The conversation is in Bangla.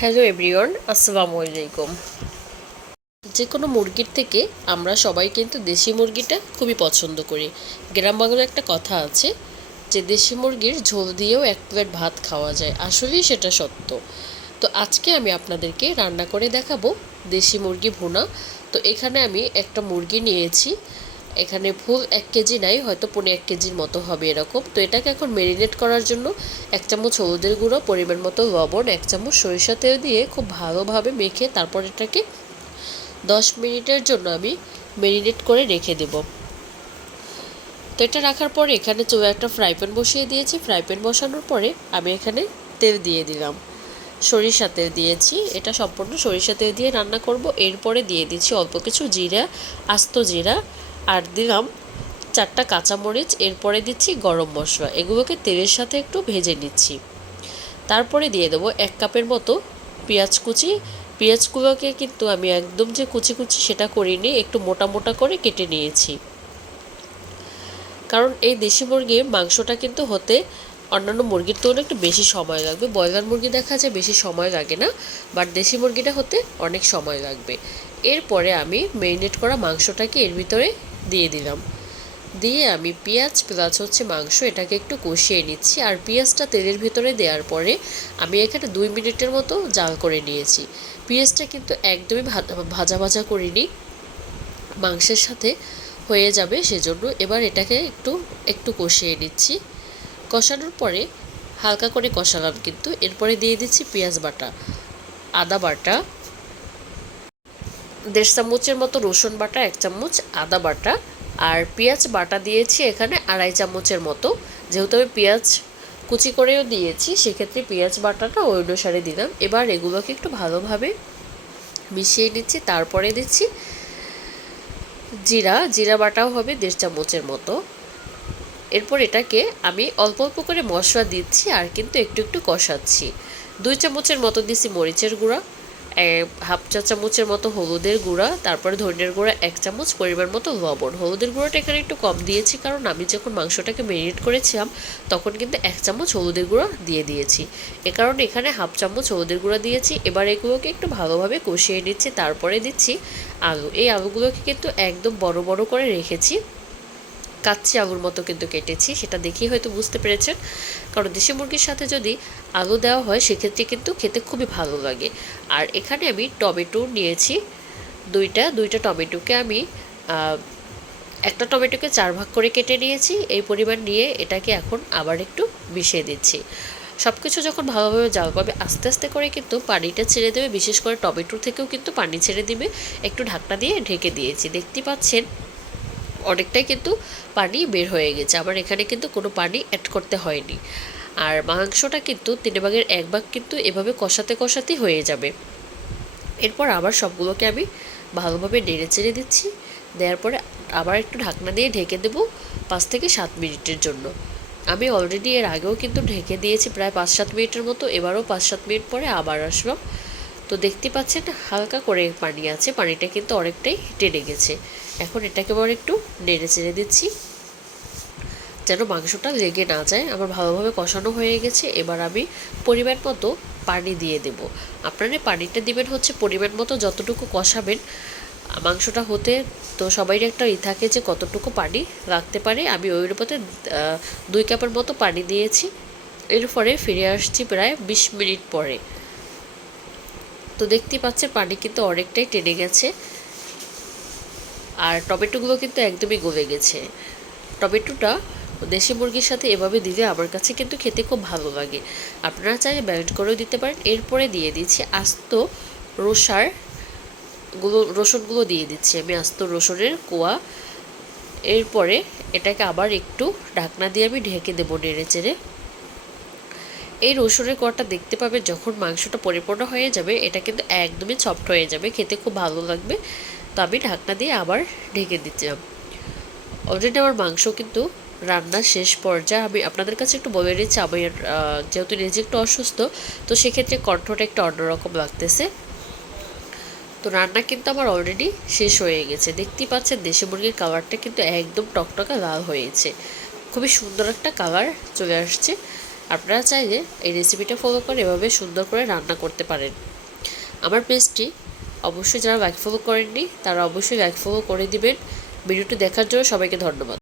হ্যালো এভরিওয়ান, আসসালামু আলাইকুম। যে কোনো মুরগির থেকে আমরা সবাই কিন্তু দেশি মুরগিটা খুবই পছন্দ করি। গ্রাম বাংলার একটা কথা আছে যে দেশি মুরগির ঝোল দিয়েও এক প্লেট ভাত খাওয়া যায়। আসলেই সেটা সত্য। তো আজকে আমি আপনাদেরকে রান্না করে দেখাবো দেশি মুরগি ভুনা। তো এখানে আমি একটা মুরগি নিয়েছি। এখানে ফুল এক কেজি নাই, হয়তো পনেরো এক কেজির মতো হবে এরকম। তো এটাকে এখন মেরিনেট করার জন্য এক চামচ হলুদের গুঁড়ো, পরিমাণ মতো লবণ, এক চামচ সরিষা তেল দিয়ে খুব ভালোভাবে মেখে তারপর এটাকে দশ মিনিটের জন্য আমি মেরিনেট করে রেখে দেব। তো এটা রাখার পরে এখানে চুলা একটা ফ্রাই প্যান বসিয়ে দিয়েছি। ফ্রাই প্যান বসানোর পরে আমি এখানে তেল দিয়ে দিলাম। সরিষা তেল দিয়েছি। এটা সম্পূর্ণ সরিষা তেল দিয়ে রান্না করব। এরপরে দিয়ে দিচ্ছি অল্প কিছু জিরা, আস্ত জিরা আর দিলাম চারটা কাঁচামরিচ, এরপরে দিচ্ছি গরম মশলা। এগুলোকে তেলের সাথে একটু ভেজে নিচ্ছি। তারপরে দিয়ে দেবো এক কাপের মতো পেঁয়াজ কুচি। পেঁয়াজগুলোকে কিন্তু আমি একদম যে কুচি কুচি সেটা করিনি, একটু মোটা মোটা করে কেটে নিয়েছি। কারণ এই দেশি মুরগির মাংসটা কিন্তু হতে অন্যান্য মুরগির তুলনায় একটু বেশি সময় লাগবে। ব্রয়লার মুরগি দেখা যায় বেশি সময় লাগে না, বাট দেশি মুরগিটা হতে অনেক সময় লাগবে। এরপরে আমি মেরিনেট করা মাংসটাকে এর ভিতরে দিয়ে দিলাম। দিয়ে আমি পেঁয়াজ প্লাস হচ্ছে মাংস এটাকে একটু কষিয়ে নিচ্ছি আর পেঁয়াজটা তেলের ভিতরে দেওয়ার পরে আমি এখানে দুই মিনিটের মতো জাল করে নিয়েছি। পেঁয়াজটা কিন্তু একদমই ভাজা ভাজা করিনি। মাংসের সাথে হয়ে যাবে সেজন্য এবার এটাকে একটু একটু কষিয়ে নিচ্ছি। কষানোর পরে হালকা করে কষালাম কিন্তু। এরপরে দিয়ে দিচ্ছি পেঁয়াজ বাটা, আদা বাটা। দেড় চামচের মতো রসুন বাটা, এক চামচ আদা বাটা আর পেঁয়াজ বাটা দিয়েছি এখানে আড়াই চামচের মতো। যেহেতু আমি পেঁয়াজ কুচি করেও দিয়েছি, সেক্ষেত্রে পেঁয়াজ বাটাটা ওই অনুসারে দিলাম। এবার এগুলোকে একটু ভালোভাবে মিশিয়ে নিচ্ছি, তারপরে দিচ্ছি জিরা। জিরা বাটাও হবে দেড় চামচের মতো। এরপর এটাকে আমি অল্প অল্প করে মশলা দিচ্ছি আর কিন্তু একটু একটু কষাচ্ছি। দুই চামচের মতো দিচ্ছি মরিচের গুঁড়া। হাফ চা চামচের মতো হলুদের গুঁড়া, তারপরে ধনিয়ার গুঁড়া এক চামচ পরিমাণ মতো লবণ। হলুদের গুঁড়োটা এখানে একটু কম দিয়েছি, কারণ আমি যখন মাংসটাকে মেরিনেট করেছিলাম, তখন কিন্তু এক চামচ হলুদের গুঁড়া দিয়ে দিয়েছি। এ কারণে এখানে হাফ চামচ হলুদের গুঁড়া দিয়েছি। এবার এগুলোকে একটু ভালোভাবে কষিয়ে নিচ্ছি, তারপরে দিচ্ছি আলু। এই আলুগুলোকে কিন্তু একদম বড় বড় করে রেখেছি। কাচ্চি আঙুর মতো কিন্তু কেটেছি, সেটা দেখেই হয়তো বুঝতে পেরেছেন। কারণ দেশি মুরগির সাথে যদি আলু দেওয়া হয়, সেক্ষেত্রে কিন্তু খেতে খুবই ভালো লাগে। আর এখানে আমি টমেটো নিয়েছি, দুইটা দুইটা টমেটোকে আমি একটা টমেটোকে চার ভাগ করে কেটে নিয়েছি, এই পরিমাণ নিয়ে এটাকে এখন আবার একটু মিশিয়ে দিচ্ছি। সব কিছু যখন ভালোভাবে জাল পাবে, আস্তে আস্তে করে কিন্তু পানিটা ছেড়ে দেবে, বিশেষ করে টমেটোর থেকেও কিন্তু পানি ছেড়ে দিবে। একটু ঢাকনা দিয়ে ঢেকে দিয়েছি। দেখতে পাচ্ছেন অনেকটাই কিন্তু পানি বের হয়ে গেছে। আবার এখানে কিন্তু কোনো পানি অ্যাড করতে হয়নি। আর মাংসটা কিন্তু তিন ভাগের এক ভাগ কিন্তু এভাবে কষাতে কষাতে হয়ে যাবে। এরপর আবার সবগুলোকে আমি ভালোভাবে নেড়ে চেড়ে দিচ্ছি। দেওয়ার পরে আবার একটু ঢাকনা দিয়ে ঢেকে দেবো পাঁচ থেকে সাত মিনিটের জন্য। আমি অলরেডি এর আগেও কিন্তু ঢেকে দিয়েছি প্রায় পাঁচ সাত মিনিটের মতো। এবারও পাঁচ সাত মিনিট পরে আবার আসলাম। তো দেখতে পাচ্ছেন হালকা করে পানি আছে, পানিটা কিন্তু অনেকটাই টেনে গেছে এখন এটাকে আবার একটু নেড়ে চেড়ে দিচ্ছি, যেন মাংসটা লেগে না যায়। আমার ভালোভাবে কষানো হয়ে গেছে, এবার আমি পরিমাণ মতো পানি দিয়ে দেব। আপনারা পানিটা দিবেন হচ্ছে পরিমাণ মতো যতটুকু কষাবেন, মাংসটা হতে তো সবাই একটা ই থাকে যে কতটুকু পানি রাখতে পারে। আমি ওই মতো দুই কাপের মতো পানি দিয়েছি। এরপরে ফিরে আসছি প্রায় বিশ মিনিট পরে। তো দেখতেই পাচ্ছেন পানি কিন্তু অনেকটাই টেনে গেছে। আর টমেটোগুলো কিন্তু একদমই গলে গেছে। টমেটোটা দেশি মুরগির সাথে এভাবে দিলে আমার কাছে কিন্তু খেতে খুব ভালো লাগে। আপনারা চাইলে ব্যালেন্ড করেও দিতে পারেন। এরপরে দিয়ে দিচ্ছি আস্ত রসারগুলো, রসুনগুলো দিয়ে দিচ্ছি আমি আস্ত রসুনের কোয়া। এরপরে এটাকে আবার একটু ঢাকনা দিয়ে আমি ঢেকে দেবো নেড়ে চেড়ে। এই রসুনের কোয়াটা দেখতে পাবে যখন মাংসটা পরিপূর্ণ হয়ে যাবে, এটা কিন্তু একদমই সফট হয়ে যাবে, খেতে খুব ভালো লাগবে। তো আমি ঢাকনা দিয়ে আবার ঢেকে দিচ্ছিলাম। অলরেডি আমার মাংস কিন্তু রান্না শেষ পর্যায়ে। আমি আপনাদের কাছে একটু বলে নিচ্ছি আমি যেহেতু নিজে একটু অসুস্থ, তো সেক্ষেত্রে কণ্ঠটা একটু অন্যরকম লাগতেছে। তো রান্না কিন্তু আমার অলরেডি শেষ হয়ে গেছে। দেখতেই পাচ্ছেন, দেশি মুরগির কালারটা কিন্তু একদম টকটকা লাল হয়েছে। খুবই সুন্দর একটা কালার চলে আসছে। আপনারা চাইলে এই রেসিপিটা ফলো করে এভাবে সুন্দর করে রান্না করতে পারেন। আমার পেজটি অবশ্যই যারা লাইক ফলো করেননি, তারা অবশ্যই লাইক ফলো করে দিবেন। ভিডিওটি দেখার জন্য সবাইকে ধন্যবাদ।